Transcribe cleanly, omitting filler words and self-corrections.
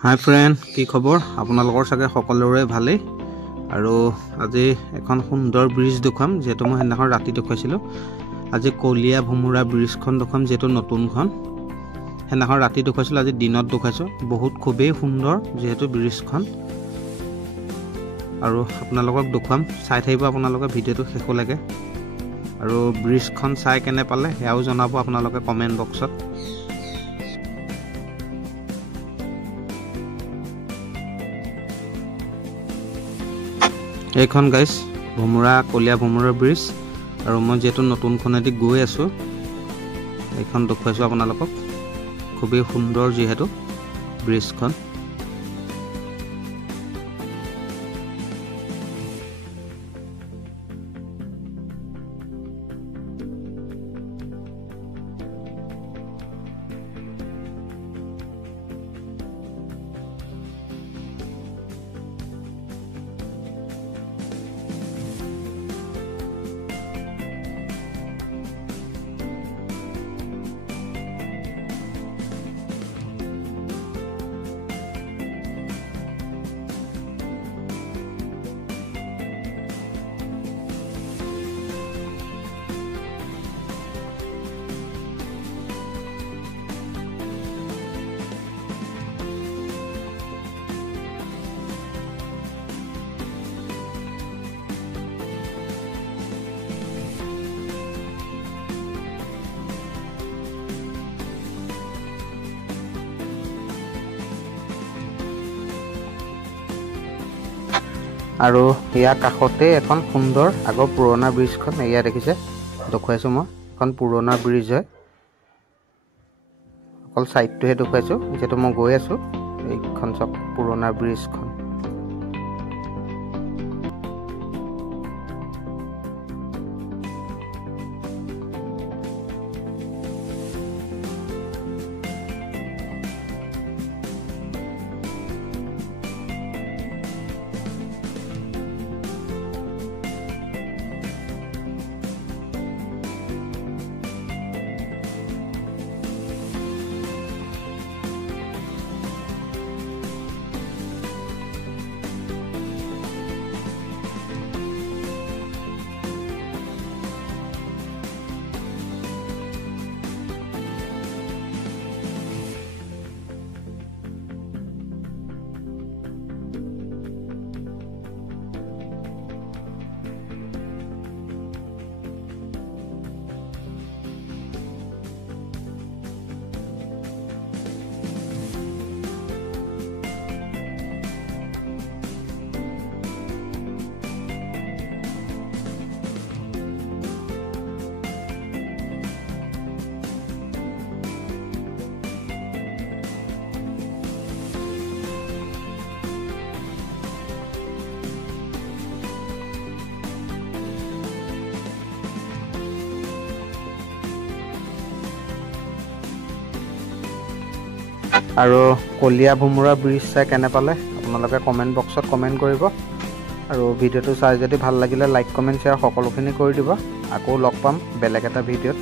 হাই friend, কি খবৰ? আপোনালোকৰ চাগে সকলোৰে ভালেই। আৰু আজি এখন সুন্দৰ ব্ৰিজ দেখুৱাম, যিহেতু মই সেইদিনাখন ৰাতি দেখুৱাইছিলোঁ। আজি কলীয়া ভোমোৰা ব্ৰিজখন দেখুৱাম, যিহেতু নতুনখন। সেইদিনাখন ৰাতি দেখুৱাইছিলোঁ, আজি দিনত দেখুৱাইছোঁ। খুবেই সুন্দৰ যিহেতু ব্ৰিজখন, আৰু আপোনালোকক দেখুৱাম। চাই থাকিব আপোনালোকে ভিডিঅ'টো শেষলৈকে। আৰু ব্ৰিজখন চাই কেনে পালে সেয়াও জনাব আপোনালোকে কমেণ্ট বক্সত। এইখন গাইজ কলীয়া ভোমোৰা ব্ৰিজ, আৰু মই যিহেতু নতুনখনেদি গৈ আছোঁ, এইখন দেখুৱাইছোঁ আপোনালোকক। খুবেই সুন্দৰ যিহেতু ব্ৰিজখন। আৰু ইয়াৰ কাষতে এখন সুন্দৰ আগৰ পুৰণা ব্ৰিজখন, এয়া দেখিছে দেখুৱাইছোঁ মই। এখন পুৰণা ব্ৰিজ হয়, অকল ছাইডটোহে দেখুৱাইছোঁ, যিহেতু মই গৈ আছোঁ। এইখন চব পুৰণা ব্ৰিজখন। আৰু কলীয়া ভোমোৰা ব্ৰিজ চাই কেনে পালে আপোনালোকে কমেণ্ট বক্সত কমেণ্ট কৰিব। আৰু ভিডিঅ'টো চাই যদি ভাল লাগিলে লাইক, কমেণ্ট, শ্বেয়াৰ সকলোখিনি কৰি দিব। আকৌ লগ পাম বেলেগ এটা ভিডিঅ'ত।